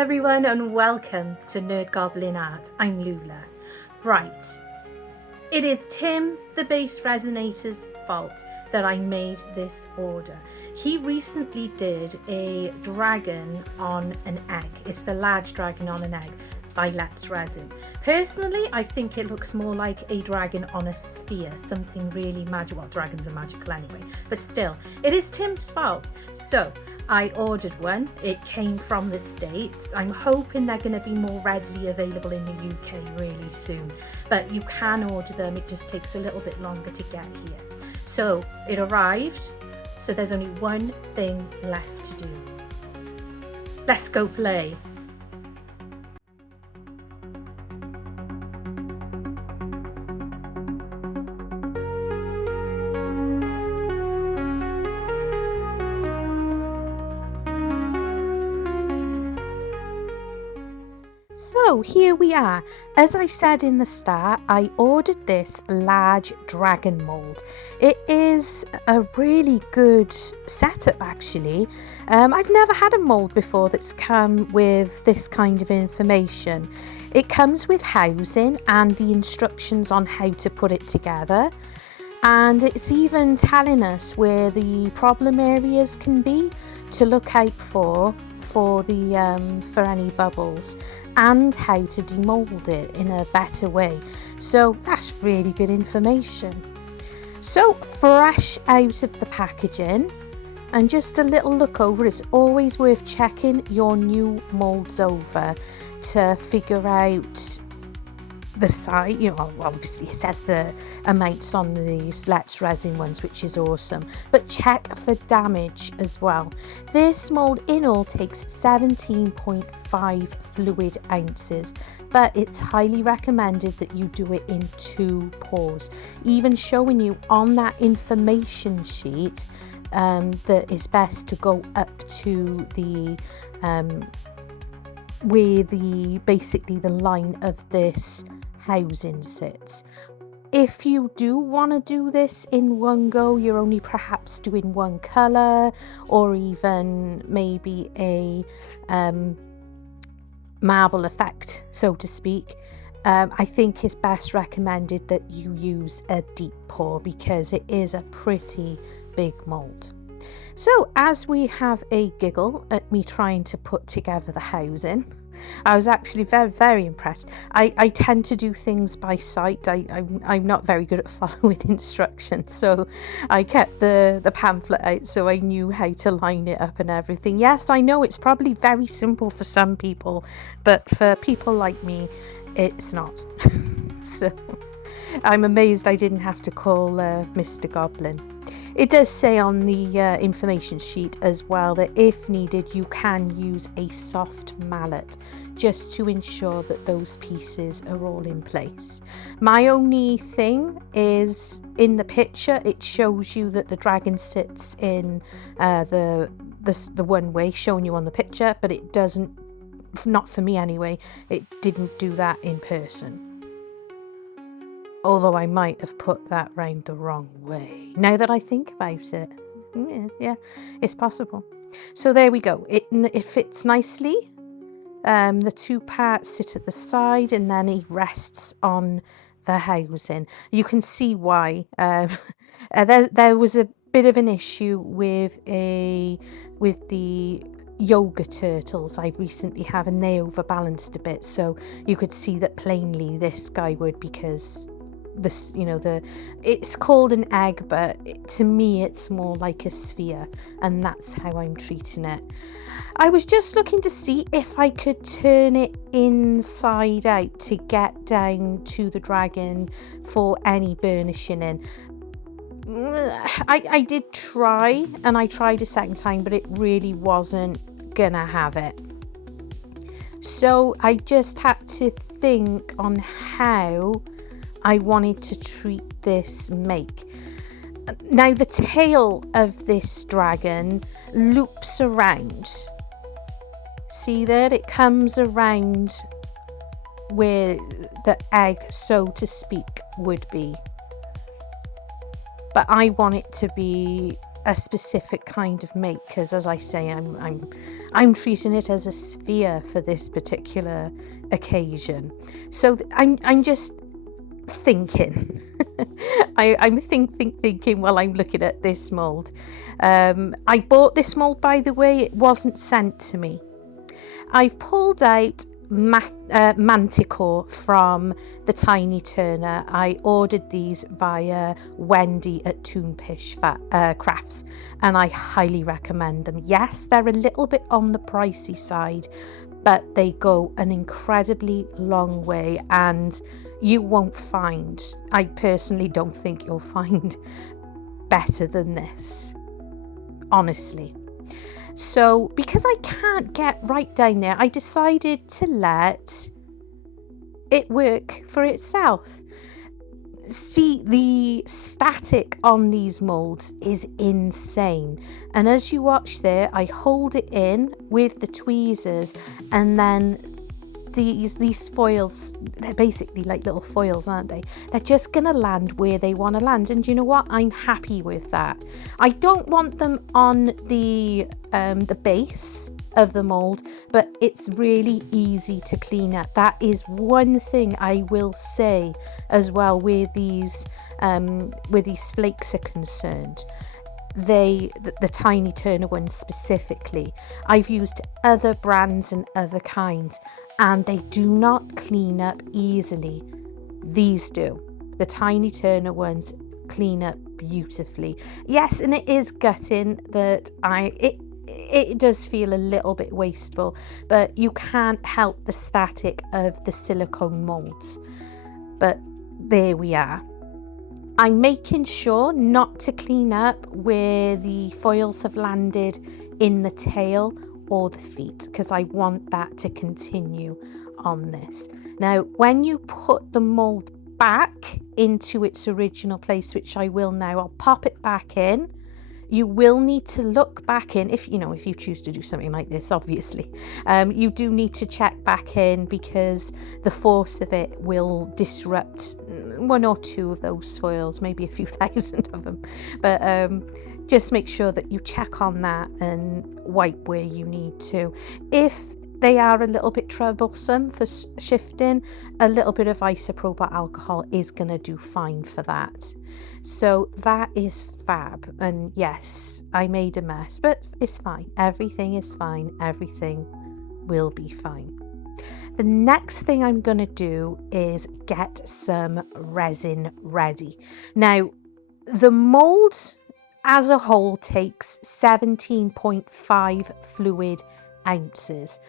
everyone and welcome to NERDGOBLIN Art. I'm Lula. Right, it is Tim the Base Resinator's fault that I made this order. He recently did a dragon on an egg. It's the large dragon on an egg by Let's Resin. Personally, I think it looks more like a dragon on a sphere, something really magical. Well, dragons are magical anyway, but still, it is Tim's fault. So I ordered one. It came from the States. I'm hoping they're going to be more readily available in the UK really soon, but you can order them. It just takes a little bit longer to get here. So it arrived. So there's only one thing left to do. Let's go play. So here we are. As I said in the start, I ordered this large dragon mould. It is a really good setup actually. I've never had a mould before that's come with this kind of information. It comes with housing and the instructions on how to put it together. And it's even telling us where the problem areas can be to look out for any bubbles, and how to demold it in a better way. So that's really good information. So fresh out of the packaging, and just a little look over, it's always worth checking your new molds over to figure out the size. You know, obviously it says the amounts on these Let's Resin ones, which is awesome, but check for damage as well. This mold in all takes 17.5 fluid ounces, but it's highly recommended that you do it in 2 pours, even showing you on that information sheet that it's best to go up to the where basically the line of this housing sits. If you do want to do this in one go, you're only perhaps doing one colour, or even maybe a marble effect, so to speak, I think it's best recommended that you use a deep pour because it is a pretty big mould. So as we have a giggle at me trying to put together the housing, I was actually very, very impressed. I tend to do things by sight. I'm not very good at following instructions, so I kept the pamphlet out so I knew how to line it up and everything. Yes, I know it's probably very simple for some people, but for people like me, it's not. So I'm amazed I didn't have to call Mr. Goblin. It does say on the information sheet as well that if needed you can use a soft mallet just to ensure that those pieces are all in place. My only thing is, in the picture it shows you that the dragon sits in the one way showing you on the picture, but it doesn't, not for me anyway, it didn't do that in person. Although I might have put that round the wrong way, now that I think about it. Yeah, it's possible. So there we go. It fits nicely. The 2 parts sit at the side and then he rests on the housing. You can see why. There was a bit of an issue with the yoga turtles I recently have, and they overbalanced a bit. So you could see that plainly this guy would, because this, you know, it's called an egg, but to me it's more like a sphere, and that's how I'm treating it. I was just looking to see if I could turn it inside out to get down to the dragon for any burnishing in. I did try, and I tried a second time, but it really wasn't gonna have it. So I just had to think on how I wanted to treat this make. Now the tail of this dragon loops around. See there? It comes around where the egg, so to speak, would be. But I want it to be a specific kind of make, because as I say, I'm treating it as a sphere for this particular occasion. So I'm just thinking. I'm thinking while I'm looking at this mould. I bought this mould, by the way. It wasn't sent to me. I've pulled out Manticore from the Tiny Turner. I ordered these via Wendy at Toonpish Crafts, and I highly recommend them. Yes, they're a little bit on the pricey side, but they go an incredibly long way, and you won't find, I personally don't think you'll find better than this, honestly. So because I can't get right down there, I decided to let it work for itself. See, the static on these moulds is insane, and as you watch there, I hold it in with the tweezers, and then these foils, they're basically like little foils, aren't they? They're just gonna land where they want to land, and you know what, I'm happy with that. I don't want them on the base of the mold, but it's really easy to clean up. That is one thing I will say as well where these flakes are concerned. The Tiny Turner ones specifically, I've used other brands and other kinds, and they do not clean up easily. These do. The Tiny Turner ones clean up beautifully. Yes, and it is gutting that it does feel a little bit wasteful, but you can't help the static of the silicone molds. But there we are. I'm making sure not to clean up where the foils have landed in the tail or the feet, because I want that to continue on this. Now, when you put the mold back into its original place, which I will now, I'll pop it back in. You will need to look back in, if you choose to do something like this, obviously. You do need to check back in, because the force of it will disrupt one or two of those foils, maybe a few thousand of them. But just make sure that you check on that and wipe where you need to. If they are a little bit troublesome for shifting, a little bit of isopropyl alcohol is going to do fine for that. So that is fab. And yes, I made a mess, but it's fine. Everything is fine. Everything will be fine. The next thing I'm going to do is get some resin ready. Now, the mould as a whole takes 17.5 fluid ounces.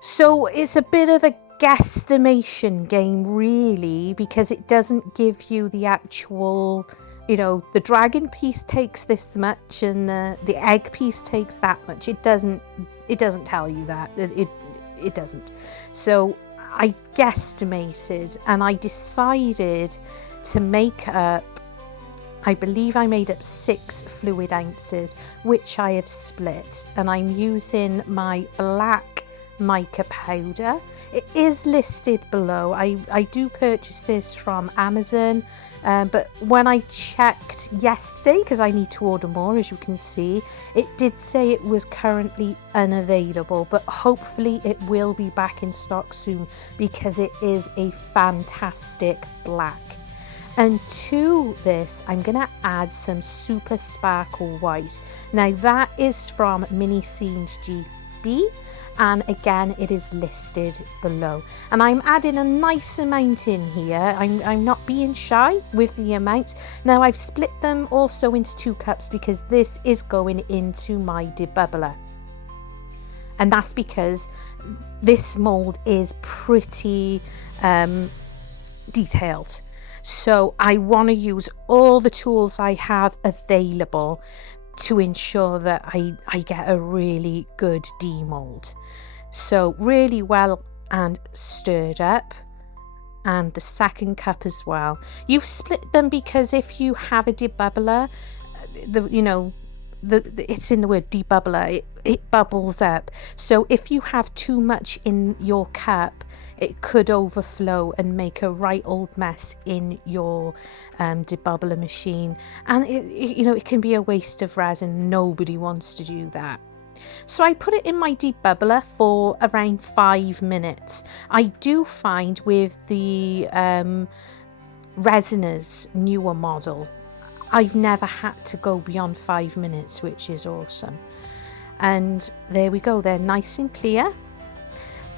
So it's a bit of a guesstimation game, really, because it doesn't give you the actual, the dragon piece takes this much and the egg piece takes that much. It doesn't tell you that. It doesn't. So I guesstimated, and I decided to make up, I believe I made up 6 fluid ounces, which I have split, and I'm using my black mica powder. It is listed below. I do purchase this from Amazon, but when I checked yesterday, because I need to order more, as you can see, it did say it was currently unavailable, but hopefully it will be back in stock soon, because it is a fantastic black. And to this, I'm going to add some Super Sparkle White. Now that is from Mini Scenes GB, and again it is listed below. And I'm adding a nice amount in here. I'm not being shy with the amount. Now I've split them also into 2 cups, because this is going into my debubbler. And that's because this mold is pretty detailed. So I want to use all the tools I have available to ensure that I get a really good demold. So really well and stirred up. And the second cup as well. You split them because if you have a debubbler, it's in the word debubbler, it bubbles up. So if you have too much in your cup, it could overflow and make a right old mess in your debubbler machine, and it can be a waste of resin. Nobody wants to do that. So I put it in my debubbler for around 5 minutes. I do find with the Resiners newer model, I've never had to go beyond 5 minutes, which is awesome. And there we go, they're nice and clear.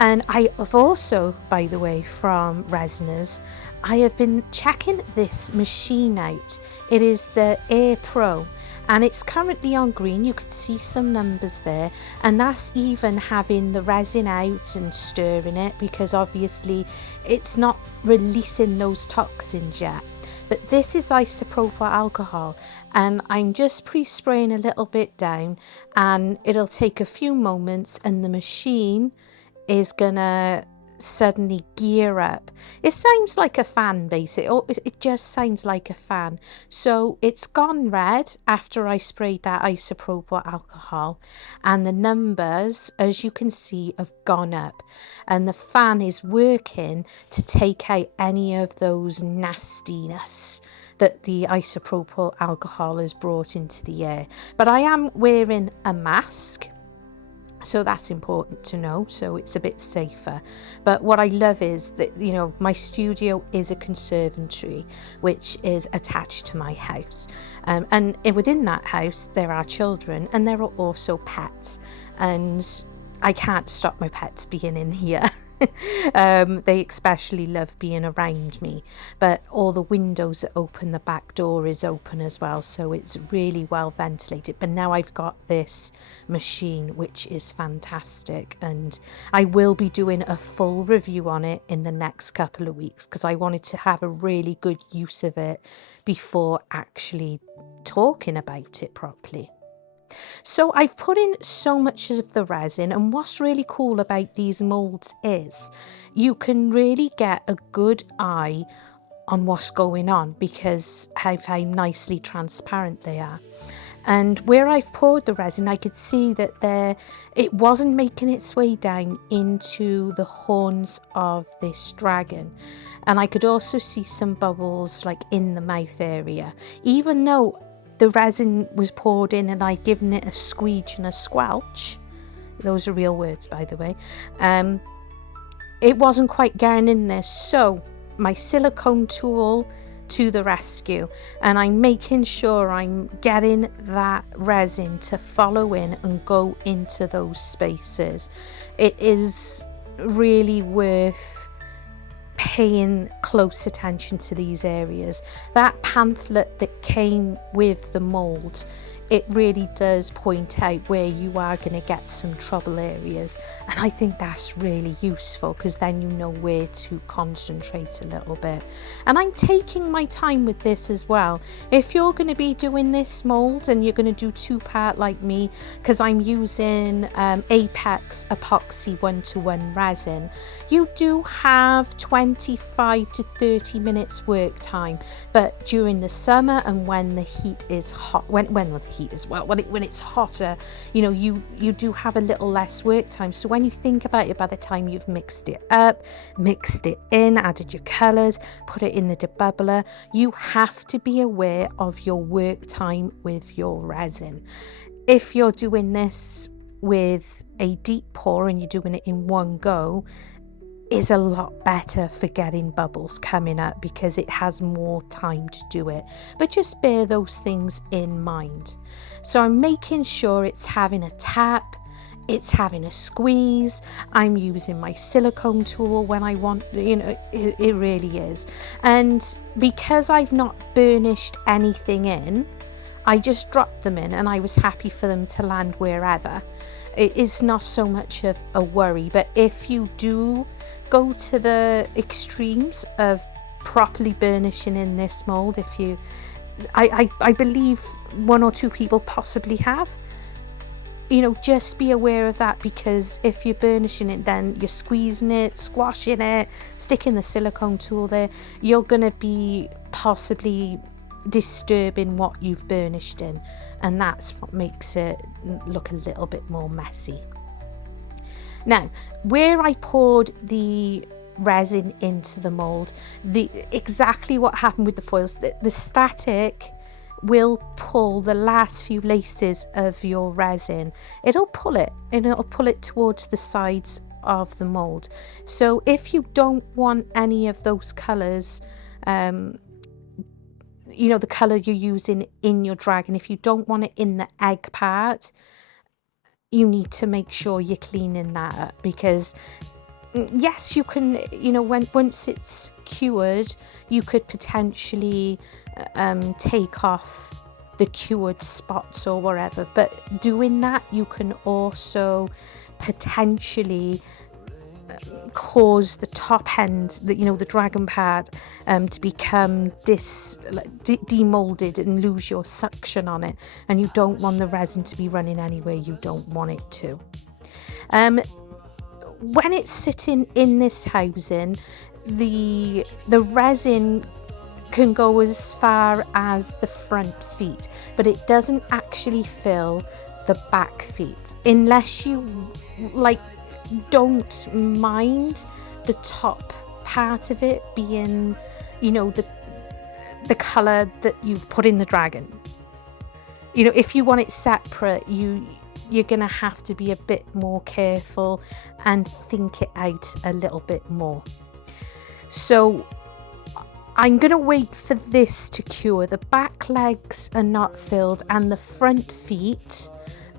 And I have also, by the way, from Resiners, I have been checking this machine out. It is the Air Pro, and it's currently on green. You could see some numbers there, and that's even having the resin out and stirring it, because obviously it's not releasing those toxins yet. But this is isopropyl alcohol, and I'm just pre-spraying a little bit down, and it'll take a few moments and the machine is gonna suddenly gear up. It sounds like a fan, basically. It just sounds like a fan. So it's gone red after I sprayed that isopropyl alcohol, and the numbers, as you can see, have gone up, and the fan is working to take out any of those nastiness that the isopropyl alcohol has brought into the air. But I am wearing a mask, so that's important to know, so it's a bit safer. But what I love is that, you know, my studio is a conservatory which is attached to my house, and within that house there are children, and there are also pets, and I can't stop my pets being in here. They especially love being around me, but all the windows are open, the back door is open as well, so it's really well ventilated. But now I've got this machine which is fantastic, and I will be doing a full review on it in the next couple of weeks, because I wanted to have a really good use of it before actually talking about it properly. So I've put in so much of the resin, and what's really cool about these molds is you can really get a good eye on what's going on, because how nicely transparent they are. And where I've poured the resin, I could see that it wasn't making its way down into the horns of this dragon. And I could also see some bubbles like in the mouth area, even though the resin was poured in and I'd given it a squeege and a squelch. Those are real words, by the way. It wasn't quite getting in there, so my silicone tool to the rescue, and I'm making sure I'm getting that resin to follow in and go into those spaces. It is really worth paying close attention to these areas. That pamphlet that came with the mould, it really does point out where you are going to get some trouble areas, and I think that's really useful, because then you know where to concentrate a little bit. And I'm taking my time with this as well. If you're going to be doing this mould and you're going to do 2-part like me, because I'm using Apex Epoxy 1:1 resin, you do have 25 to 30 minutes work time. But during the summer and when the heat is hot, when it's hotter, you know, you do have a little less work time. So when you think about it, by the time you've mixed it up, mixed it in, added your colours, put it in the debubbler, you have to be aware of your work time with your resin. If you're doing this with a deep pour and you're doing it in one go, is a lot better for getting bubbles coming up, because it has more time to do it. But just bear those things in mind. So I'm making sure it's having a tap, it's having a squeeze. I'm using my silicone tool when I want, you know, it really is. And because I've not burnished anything in, I just dropped them in and I was happy for them to land wherever. It is not so much of a worry. But if you do go to the extremes of properly burnishing in this mold, I believe 1 or 2 people possibly have, you know, just be aware of that, because if you're burnishing it, then you're squeezing it, squashing it, sticking the silicone tool there, you're going to be possibly disturbing what you've burnished in, and that's what makes it look a little bit more messy. Now, where I poured the resin into the mold, exactly what happened with the foils, the static will pull the last few laces of your resin. It'll pull it, and it'll pull it towards the sides of the mold. So if you don't want any of those colors, you know, the color you're using in your dragon, if you don't want it in the egg part, you need to make sure you're cleaning that up, because yes, you can, you know, once it's cured, you could potentially take off the cured spots or whatever, but doing that, you can also potentially cause the top end, you know, the dragon pad, to become demolded and lose your suction on it, and you don't want the resin to be running anywhere you don't want it to. When it's sitting in this housing, the resin can go as far as the front feet, but it doesn't actually fill the back feet, unless you like don't mind the top part of it being, you know, the color that you've put in the dragon. You know, if you want it separate, you're gonna have to be a bit more careful and think it out a little bit more. So I'm gonna wait for this to cure. The back legs are not filled, and the front feet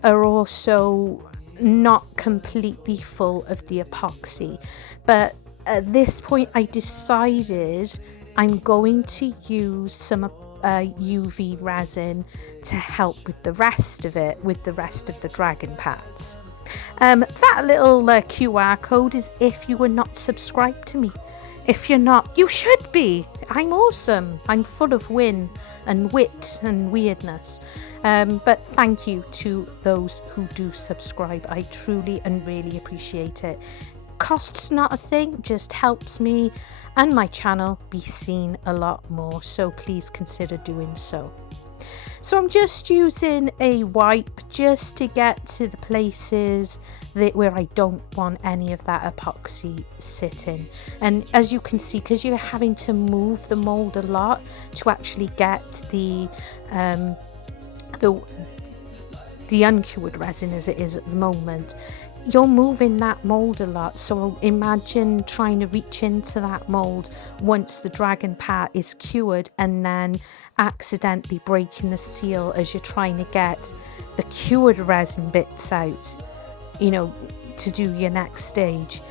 are also not completely full of the epoxy. But at this point, I decided I'm going to use some UV resin to help with the rest of it, with the rest of the dragon pads. That little QR code is if you were not subscribed to me. If you're not, you should be. I'm awesome. I'm full of win and wit and weirdness. But thank you to those who do subscribe. I truly and really appreciate it. Cost's not a thing, just helps me and my channel be seen a lot more. So please consider doing so. So I'm just using a wipe just to get to the places where I don't want any of that epoxy sitting. And as you can see, because you're having to move the mold a lot to actually get the uncured resin as it is at the moment, you're moving that mold a lot. So imagine trying to reach into that mold once the dragon part is cured, and then accidentally breaking the seal as you're trying to get the cured resin bits out, you know, to do your next stage.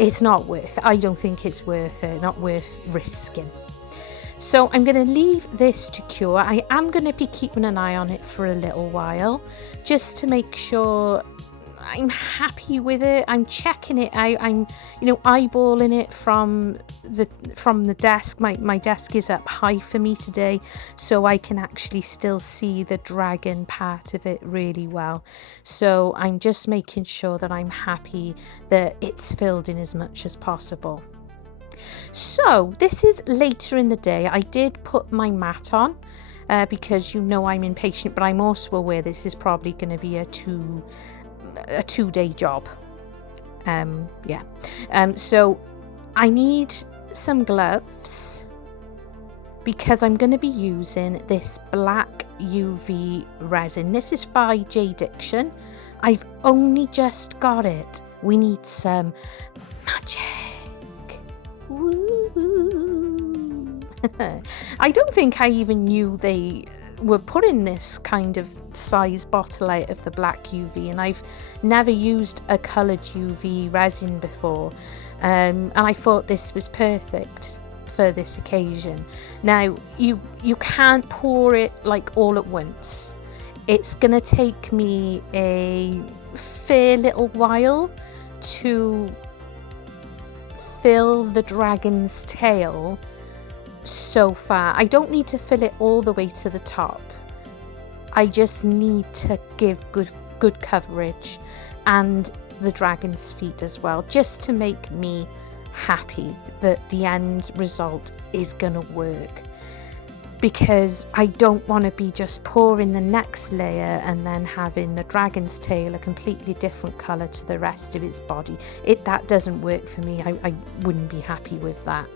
It's not worth it. I don't think it's worth it, not worth risking. So I'm going to leave this to cure. I am going to be keeping an eye on it for a little while, just to make sure I'm happy with it. I'm checking it out. I'm, you know, eyeballing it from the desk. My desk is up high for me today, so I can actually still see the dragon part of it really well. So I'm just making sure that I'm happy that it's filled in as much as possible. So this is later in the day. I did put my mat on because, you know, I'm impatient, but I'm also aware this is probably going to be a two-day job. So I need some gloves because I'm going to be using this black UV resin. This is by J Diction. I've only just got it. We need some magic. Woo. I don't think I even knew they were putting this kind of size bottle out of the black UV, and I've never used a coloured UV resin before, and I thought this was perfect for this occasion. Now you can't pour it like all at once. It's gonna take me a fair little while to fill the dragon's tail. So far I don't need to fill it all the way to the top. I just need to give good coverage, and the dragon's feet as well, just to make me happy that the end result is gonna work, because I don't want to be just pouring the next layer and then having the dragon's tail a completely different colour to the rest of its body. That doesn't work for me. I wouldn't be happy with that.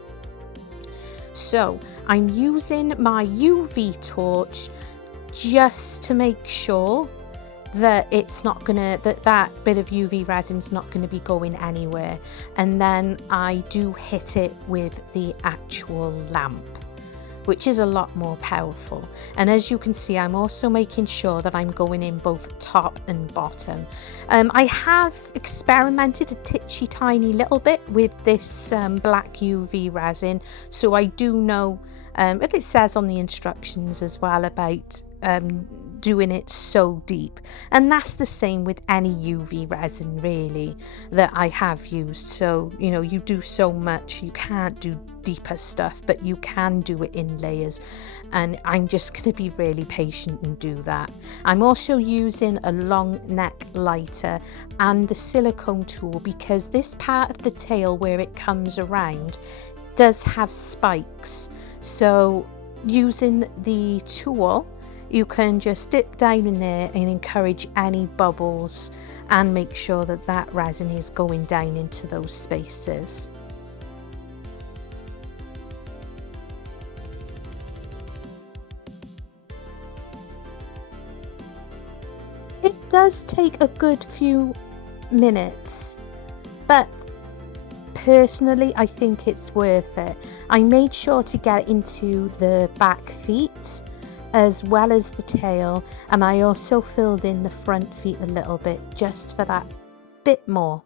So I'm using my UV torch just to make sure that it's not gonna, that bit of UV resin's not gonna be going anywhere. And then I do hit it with the actual lamp, which is a lot more powerful. And as you can see, I'm also making sure that I'm going in both top and bottom. I have experimented a titchy tiny little bit with this black UV resin, so I do know, and it says on the instructions as well about doing it so deep, and that's the same with any UV resin really that I have used. So you know, you do so much, you can't do deeper stuff, but you can do it in layers, and I'm just going to be really patient and do that. I'm also using a long neck lighter and the silicone tool, because this part of the tail where it comes around does have spikes, so using the tool you can just dip down in there and encourage any bubbles and make sure that that resin is going down into those spaces. It does take a good few minutes, but personally I think it's worth it. I made sure to get into the back feet as well as the tail, and I also filled in the front feet a little bit just for that bit more.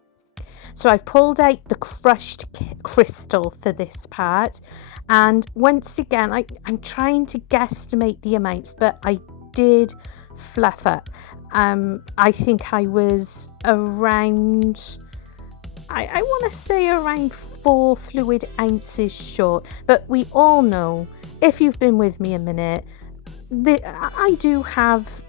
So I've pulled out the crushed crystal for this part, and once again I'm trying to guesstimate the amounts, but I did fluff up. I think I was around, I want to say around 4 fluid ounces short, but we all know, if you've been with me a minute, I do have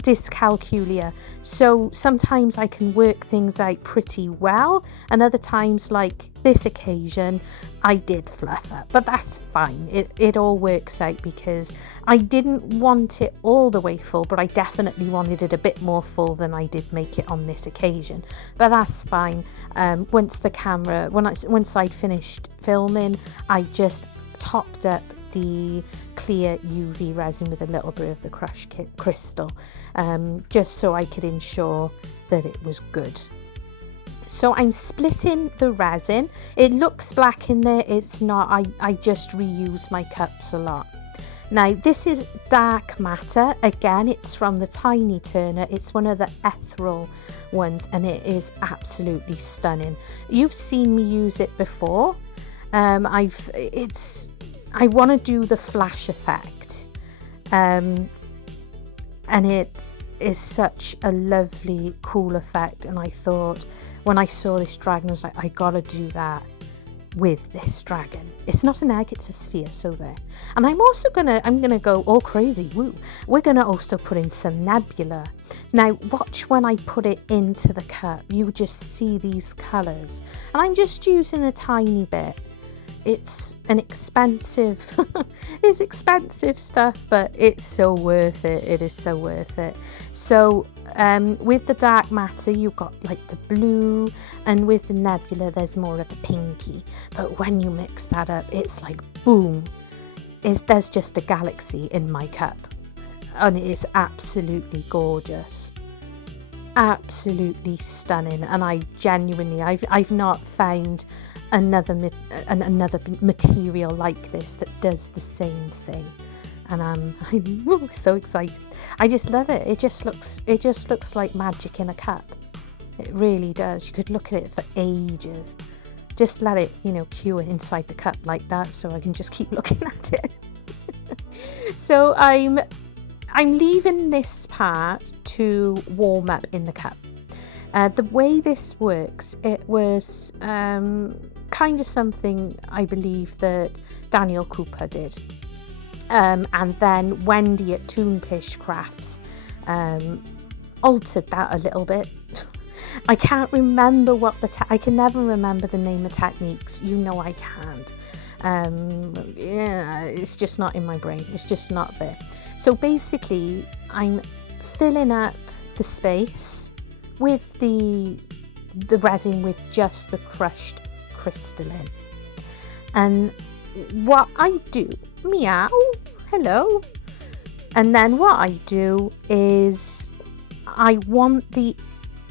dyscalculia, so sometimes I can work things out pretty well, and other times, like this occasion, I did fluff up, but that's fine. It all works out because I didn't want it all the way full, but I definitely wanted it a bit more full than I did make it on this occasion, but that's fine. Once the camera, once I'd finished filming, I just topped up the clear UV resin with a little bit of the crushed crystal, just so I could ensure that it was good. So I'm splitting the resin. It looks black in there, it's not. I just reuse my cups a lot. Now this is dark matter. Again, it's from the Tiny Turner. It's one of the ethereal ones, and it is absolutely stunning. You've seen me use it before. I want to do the flash effect, and it is such a lovely, cool effect. And I thought, when I saw this dragon, I was like, I gotta do that with this dragon. It's not an egg, it's a sphere, so there. And I'm gonna go all crazy. Woo! We're gonna also put in some nebula. Now watch when I put it into the cup. You just see these colours, and I'm just using a tiny bit. It's an expensive, it's expensive stuff, but it's so worth it. It is so worth it. So with the dark matter, you've got like the blue, and with the nebula, there's more of the pinky. But when you mix that up, it's like boom. There's just a galaxy in my cup, and it is absolutely gorgeous. Absolutely stunning. And I genuinely, I've not found another material like this that does the same thing, and I'm so excited. I just love it. It just looks like magic in a cup. It really does. You could look at it for ages. Just let it, you know, cure inside the cup like that, so I can just keep looking at it. So I'm leaving this part to warm up in the cup. The way this works, it was kind of something I believe that Daniel Cooper did, and then Wendy at Toonpish Crafts altered that a little bit. I can't remember what I can never remember the name of techniques. You know I can't. Yeah, it's just not in my brain. It's just not there. So basically, I'm filling up the space with the resin with just the crushed crystalline. And what I do, meow, hello. And then what I do is I want the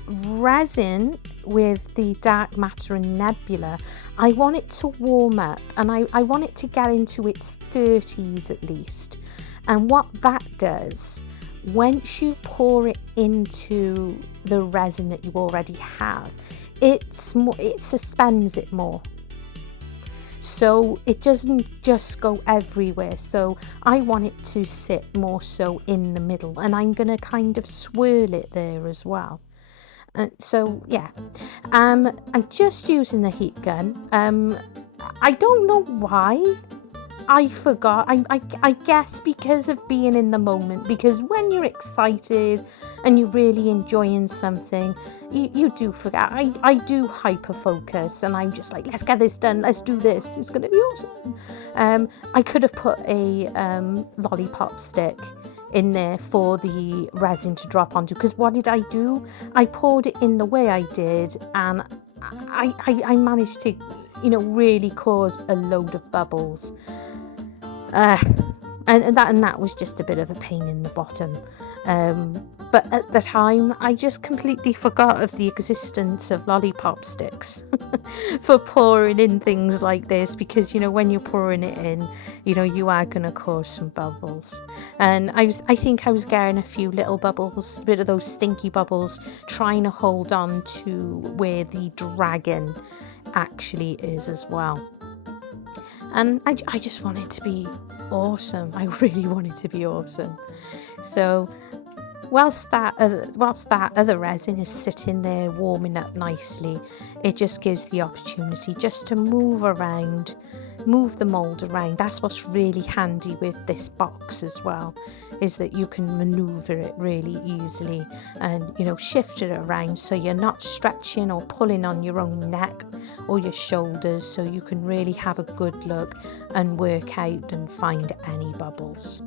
resin with the dark matter and nebula, I want it to warm up, and I want it to get into its 30s at least. And what that does, once you pour it into the resin that you already have, it suspends it more. So it doesn't just go everywhere. So I want it to sit more so in the middle, and I'm going to kind of swirl it there as well. So yeah, I'm just using the heat gun. I don't know why I forgot. I guess because of being in the moment, because when you're excited and you're really enjoying something, you do forget. I do hyper focus, and I'm just like, let's get this done, let's do this, it's gonna be awesome. I could have put a lollipop stick in there for the resin to drop onto, because what did I do? I poured it in the way I did, and I managed to, you know, really cause a load of bubbles. And that was just a bit of a pain in the bottom. But at the time, I just completely forgot of the existence of lollipop sticks for pouring in things like this, because, you know, when you're pouring it in, you know, you are going to cause some bubbles. And I think I was getting a few little bubbles, a bit of those stinky bubbles, trying to hold on to where the dragon actually is as well. And I just want it to be awesome. I really want it to be awesome. So whilst that other resin is sitting there warming up nicely, it just gives the opportunity just to move the mould around. That's what's really handy with this box as well, is that you can maneuver it really easily and, you know, shift it around so you're not stretching or pulling on your own neck or your shoulders, so you can really have a good look and work out and find any bubbles.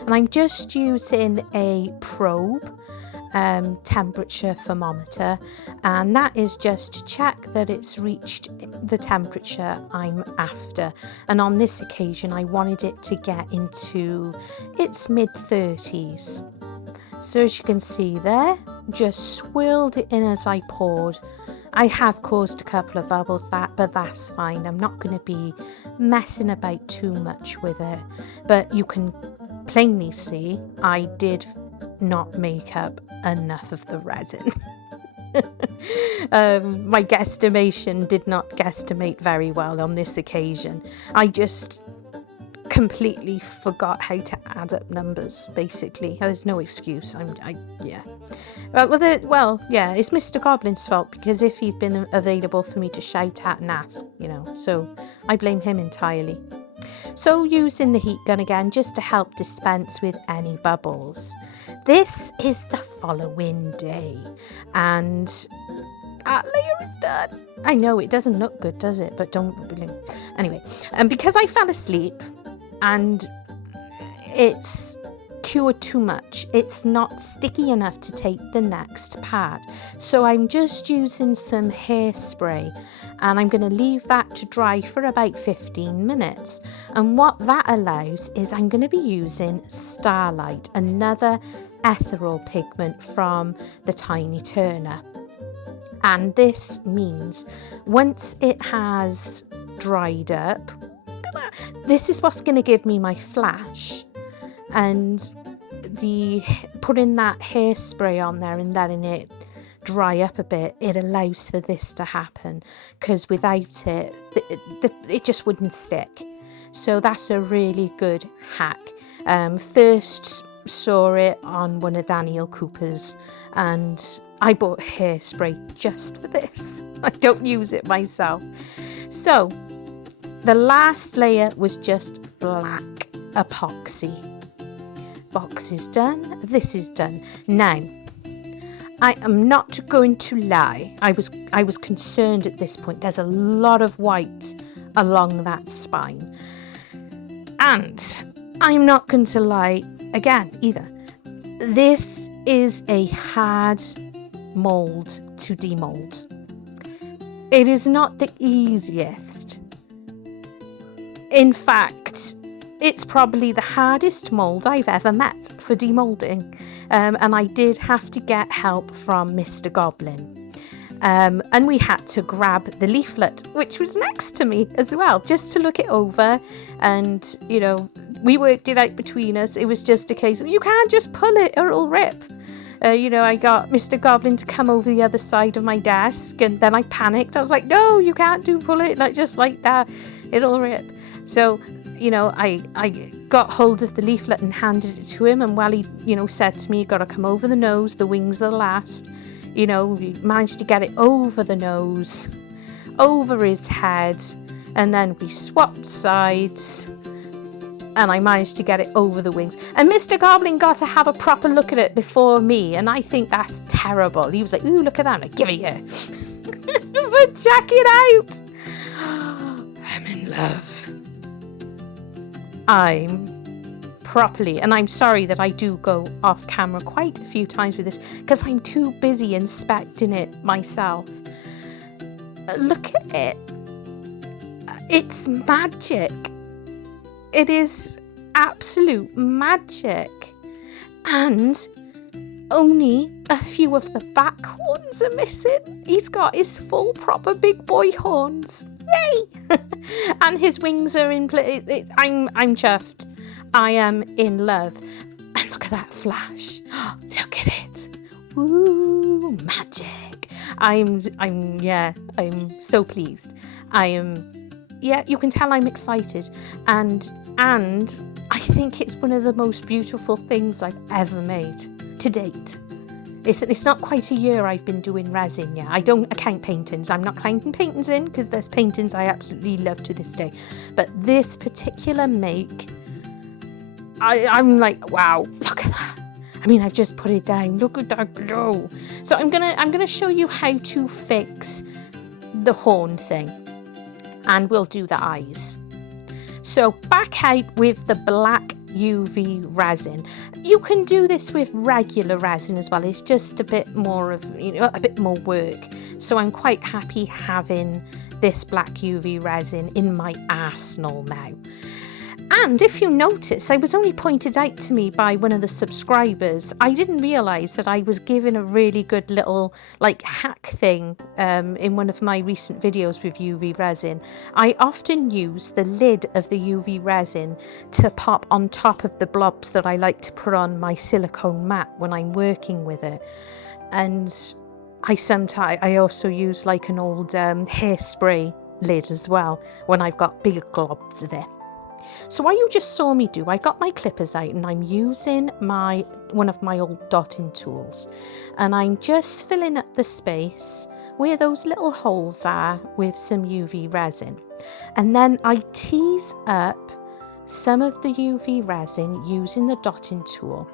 And I'm just using a probe temperature thermometer, and that is just to check that it's reached the temperature I'm after. And on this occasion I wanted it to get into its mid-30s. So as you can see there, just swirled it in as I poured. I have caused a couple of bubbles, but that's fine. I'm not going to be messing about too much with it. But you can plainly see I did not make up enough of the resin. My guesstimation did not guesstimate very well on this occasion. I just completely forgot how to add up numbers, basically. There's no excuse. Yeah. Yeah, it's Mr. Goblin's fault, because if he'd been available for me to shout at and ask, you know, so I blame him entirely. So using the heat gun again, just to help dispense with any bubbles. This is the following day, and that layer is done. I know it doesn't look good, does it? But don't anyway. And because I fell asleep and it's cured too much, it's not sticky enough to take the next part. So I'm just using some hairspray, and I'm going to leave that to dry for about 15 minutes. And what that allows is I'm going to be using Starlight, another ethereal pigment from the Tiny Turner. And this means once it has dried up, this is what's going to give me my flash. And putting that hairspray on there and letting it dry up a bit, it allows for this to happen, because without it, it just wouldn't stick. So that's a really good hack. First saw it on one of Daniel Cooper's, and I bought hairspray just for this. I don't use it myself. So the last layer was just black epoxy. Box is done. This is done. Now, I am not going to lie. I was concerned at this point. There's a lot of white along that spine. And I'm not going to lie again either. This is a hard mould to demould. It is not the easiest. In fact, It's probably the hardest mould I've ever met for demoulding, and I did have to get help from Mr. Goblin. And we had to grab the leaflet, which was next to me as well, just to look it over. And, you know, we worked it out between us. It was just a case of, you can't just pull it or it'll rip. You know, I got Mr. Goblin to come over the other side of my desk, and then I panicked. I was like, no, you can't pull it like just like that. It'll rip. So, you know, I got hold of the leaflet and handed it to him. And while he, you know, said to me, you got to come over the nose, the wings are the last. You know, we managed to get it over the nose, over his head, and then we swapped sides. And I managed to get it over the wings. And Mr. Goblin got to have a proper look at it before me. And I think that's terrible. He was like, ooh, look at that. I'm like, give it here. But check it out. I'm in love. I'm properly, and I'm sorry that I do go off camera quite a few times with this because I'm too busy inspecting it myself. Look at it. It's magic. It is absolute magic. And only a few of the back horns are missing. He's got his full proper big boy horns. Yay! And his wings are in place. I'm chuffed. I am in love. And look at that flash. Look at it. Woo, magic. I'm so pleased. You can tell I'm excited. And I think it's one of the most beautiful things I've ever made to date. It's not quite a year I've been doing resin yet. I don't account paintings. I'm not counting paintings in because there's paintings I absolutely love to this day. But this particular make, I'm like, wow, look at that. I mean, I've just put it down. Look at that glow. So I'm gonna show you how to fix the horn thing, and we'll do the eyes. So back out with the black UV resin. You can do this with regular resin as well. It's just a bit more of, you know, a bit more work. So I'm quite happy having this black UV resin in my arsenal now. And if you notice, I was only pointed out to me by one of the subscribers. I didn't realise that I was given a really good little like hack thing in one of my recent videos with UV resin. I often use the lid of the UV resin to pop on top of the blobs that I like to put on my silicone mat when I'm working with it. And I also use like an old hairspray lid as well when I've got bigger globs of it. So what you just saw me do, I got my clippers out and I'm using one of my old dotting tools, and I'm just filling up the space where those little holes are with some UV resin. And then I tease up some of the UV resin using the dotting tool,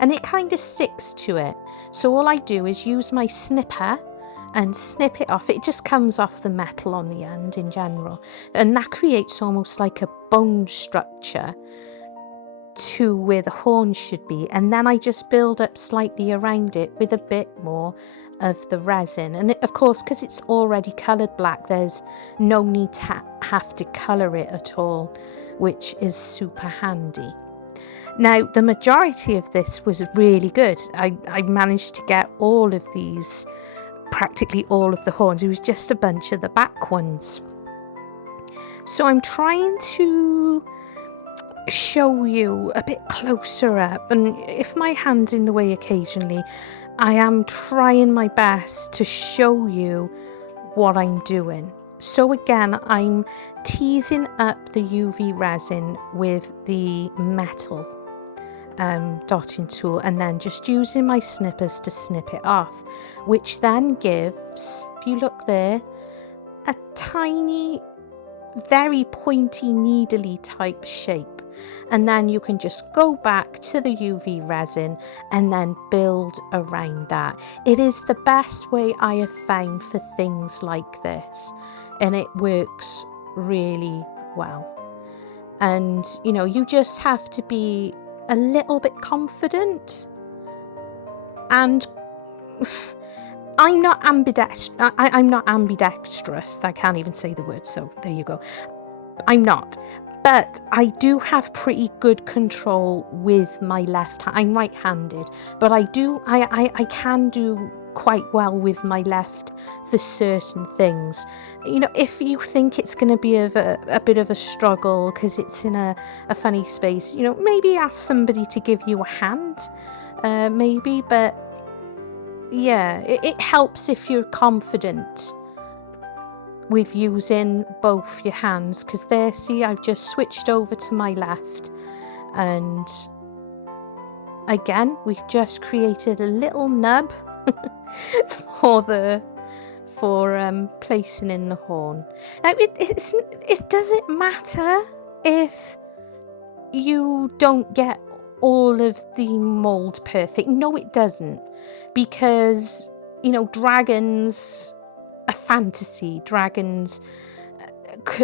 and it kind of sticks to it. So all I do is use my snipper and snip it off. It just comes off the metal on the end in general, and that creates almost like a bone structure to where the horn should be. And then I just build up slightly around it with a bit more of the resin. And of course, because it's already coloured black, there's no need to have to colour it at all, which is super handy. Now, the majority of this was really good. I managed to get all of these, practically all of the horns. It was just a bunch of the back ones. So I'm trying to show you a bit closer up, and if my hand's in the way occasionally, I am trying my best to show you what I'm doing. So again, I'm teasing up the UV resin with the metal dotting tool, and then just using my snippers to snip it off, which then gives, if you look there, a tiny, very pointy, needly type shape. And then you can just go back to the UV resin and then build around that. It is the best way I have found for things like this, and it works really well. And you know, you just have to be a little bit confident. And I'm not ambidextrous. I'm not ambidextrous. I can't even say the word, so there you go. I'm not. But I do have pretty good control with my left hand. I'm right-handed, but I can do quite well with my left for certain things. You know, if you think it's going to be a bit of a struggle because it's in a funny space, you know, maybe ask somebody to give you a hand, maybe. But yeah, it helps if you're confident with using both your hands, because there, see, I've just switched over to my left, and again we've just created a little nub for placing in the horn. Now it doesn't matter if you don't get all of the mold perfect. No, it doesn't, because, you know, dragons, a fantasy. Dragons,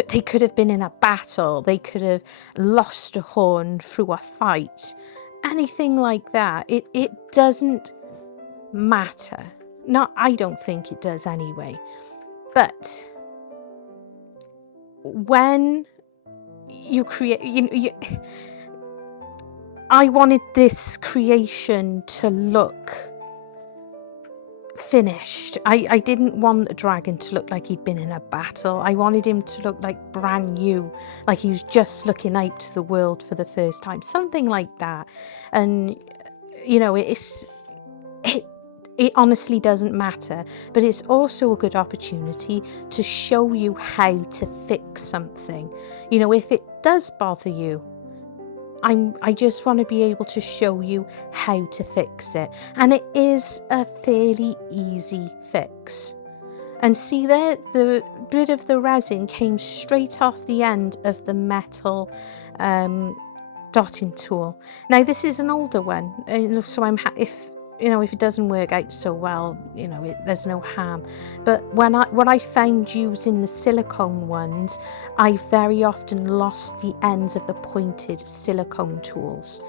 they could have been in a battle, they could have lost a horn through a fight, anything like that. It doesn't matter. Not, I don't think it does anyway. But when you create, I wanted this creation to look finished. I didn't want the dragon to look like he'd been in a battle. I wanted him to look like brand new, like he was just looking out to the world for the first time, something like that. And you know, it honestly doesn't matter, but it's also a good opportunity to show you how to fix something. You know, if it does bother you, I just want to be able to show you how to fix it. And it is a fairly easy fix. And see there, the bit of the resin came straight off the end of the metal dotting tool. Now this is an older one, so if it doesn't work out so well, you know, there's no harm. But what I found using the silicone ones, I very often lost the ends of the pointed silicone tools,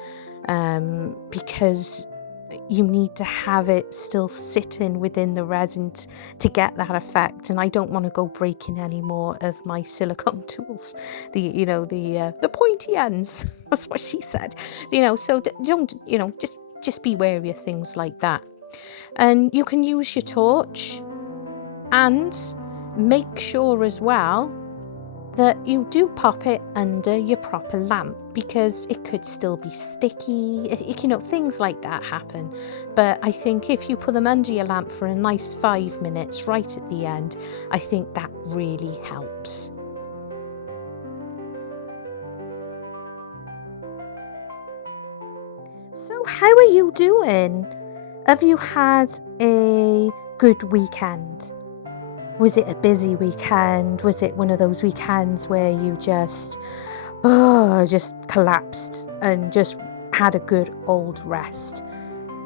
because you need to have it still sitting within the resin to get that effect. And I don't want to go breaking any more of my silicone tools, the pointy ends. That's what she said. You know, so don't, you know, just be wary of things like that. And you can use your torch, and make sure as well that you do pop it under your proper lamp, because it could still be sticky. You know, things like that happen. But I think if you put them under your lamp for a nice 5 minutes right at the end, I think that really helps. So how are you doing? Have you had a good weekend? Was it a busy weekend? Was it one of those weekends where you just collapsed and just had a good old rest?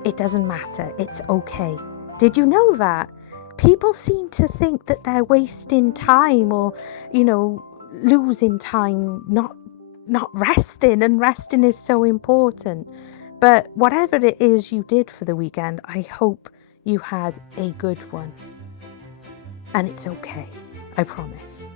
It doesn't matter. It's okay. Did you know that? People seem to think that they're wasting time, or, you know, losing time not resting, and resting is so important. But whatever it is you did for the weekend, I hope you had a good one. And it's okay, I promise.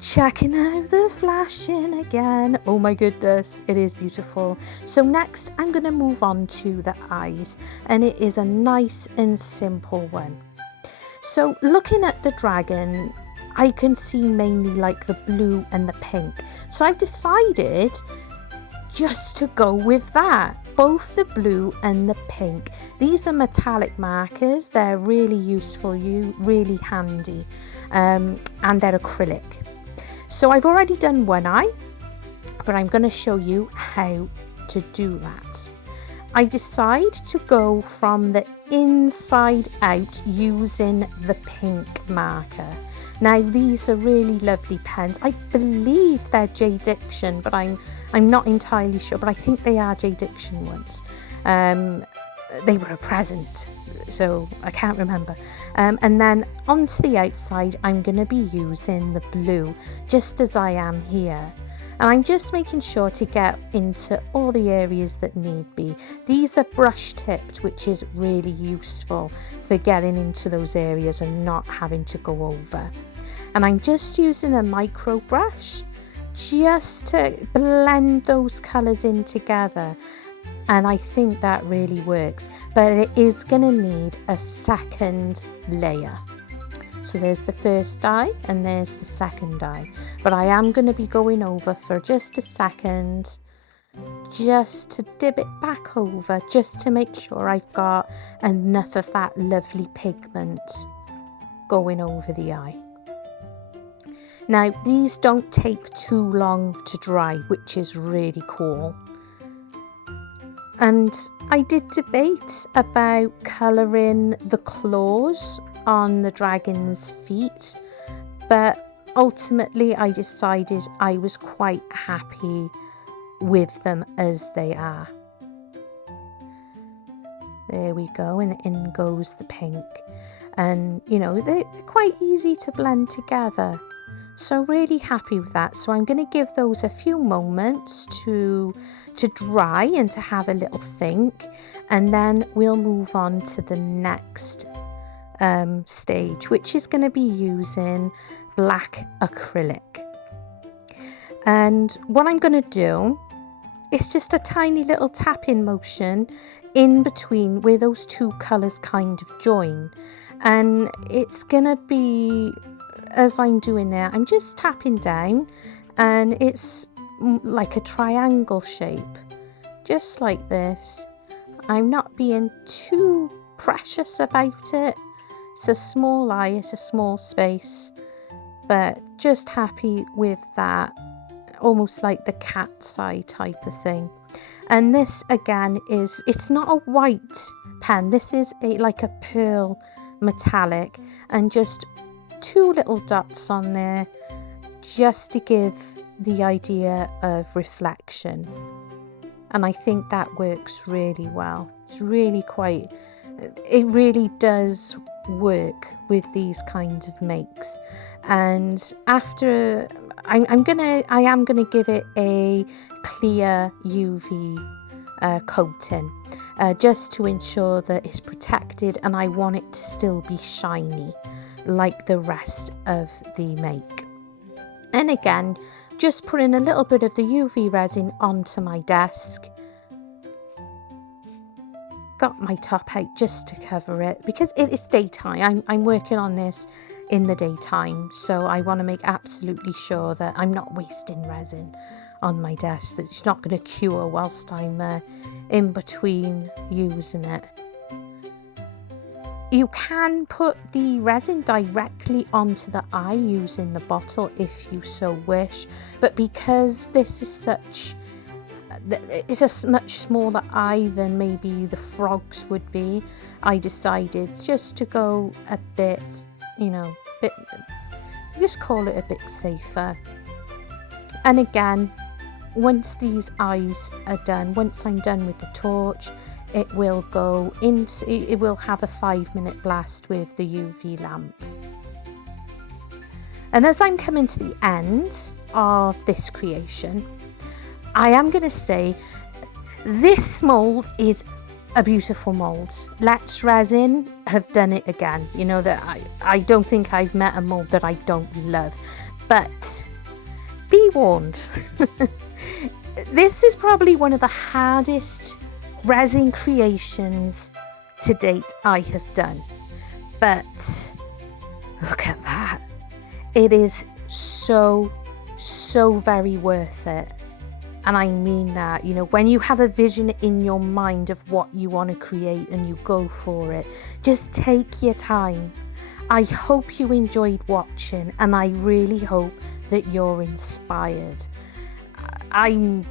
Checking out the flashing again. Oh my goodness, it is beautiful. So next I'm going to move on to the eyes, and it is a nice and simple one. So looking at the dragon, I can see mainly like the blue and the pink. So I've decided just to go with that, both the blue and the pink. These are metallic markers. They're really useful, really handy, and they're acrylic. So I've already done one eye, but I'm going to show you how to do that. I decide to go from the inside out using the pink marker. Now these are really lovely pens. I believe they're J Diction, but I'm not entirely sure, but I think they are J Diction ones. They were a present, so I can't remember. And then onto the outside, I'm going to be using the blue, just as I am here. And I'm just making sure to get into all the areas that need be. These are brush tipped, which is really useful for getting into those areas and not having to go over. And I'm just using a micro brush just to blend those colours in together. And I think that really works, but it is going to need a second layer. So there's the first dye and there's the second dye, but I am going to be going over for just a second, just to dip it back over, just to make sure I've got enough of that lovely pigment going over the eye. Now these don't take too long to dry, which is really cool. And I did debate about colouring the claws on the dragon's feet, but ultimately I decided I was quite happy with them as they are. There we go, and in goes the pink. And you know, they're quite easy to blend together. So really happy with that. So I'm going to give those a few moments to dry and to have a little think, and then we'll move on to the next stage, which is going to be using black acrylic. And what I'm going to do is just a tiny little tapping motion in between where those two colours kind of join, and it's going to be, as I'm doing there, I'm just tapping down, and it's like a triangle shape, just like this. I'm not being too precious about it. It's a small eye, it's a small space, but just happy with that, almost like the cat's eye type of thing. And this again is, it's not a white pen, this is like a pearl metallic, and just two little dots on there just to give the idea of reflection. And I think that works really well. It's really quite, it really does work with these kinds of makes. And after I am gonna give it a clear UV coating, just to ensure that it's protected, and I want it to still be shiny like the rest of the make. And again, just putting a little bit of the UV resin onto my desk. Got my top out just to cover it because it is daytime. I'm working on this in the daytime, so I want to make absolutely sure that I'm not wasting resin on my desk, that it's not going to cure whilst I'm in between using it. You can put the resin directly onto the eye using the bottle if you so wish, but because this is such, it's a much smaller eye than maybe the frogs would be, I decided just to go a bit, you know, just call it a bit safer. And again, once these eyes are done, once I'm done with the torch, it will go into, it will have a 5-minute blast with the UV lamp. And as I'm coming to the end of this creation, I am going to say this mould is a beautiful mould. Let's Resin have done it again. You know that I don't think I've met a mould that I don't love, but be warned. This is probably one of the hardest resin creations to date I have done, but look at that. It is so very worth it. And I mean that, you know, when you have a vision in your mind of what you want to create and you go for it, just take your time. I hope you enjoyed watching, and I really hope that you're inspired. I'm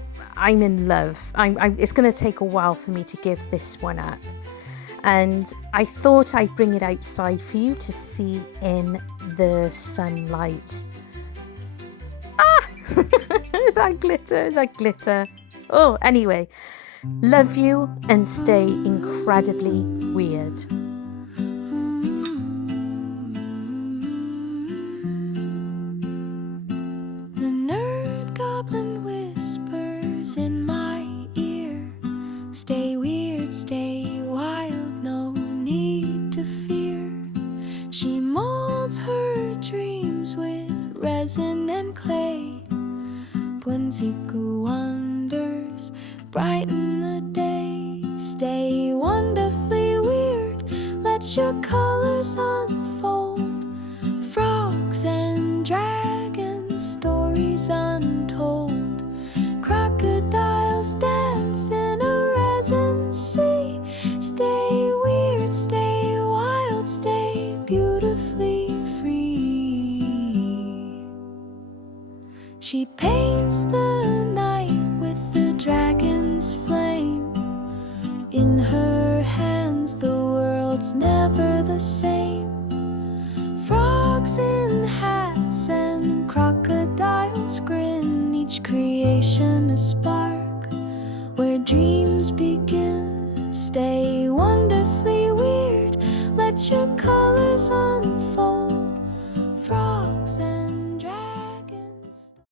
in love. It's going to take a while for me to give this one up, and I thought I'd bring it outside for you to see in the sunlight. That glitter. Oh, anyway, love you and stay incredibly weird. The nerd goblin whispers in my ear, stay weird, stay wild, no need to fear. She molds her dreams with resin and clay, whimsical wonders brighten the day. Stay wonderfully weird, let your colors unfold. Frogs and dragons, stories untold. Crocodiles dance in a resin sea. Stay weird, stay wild, stay beautifully free. She paints the night with the dragon's flame. In her hands the world's never the same. Frogs in hats and crocodiles grin, each creation a spark where dreams begin. Stay wonderfully weird, let your colors unfold.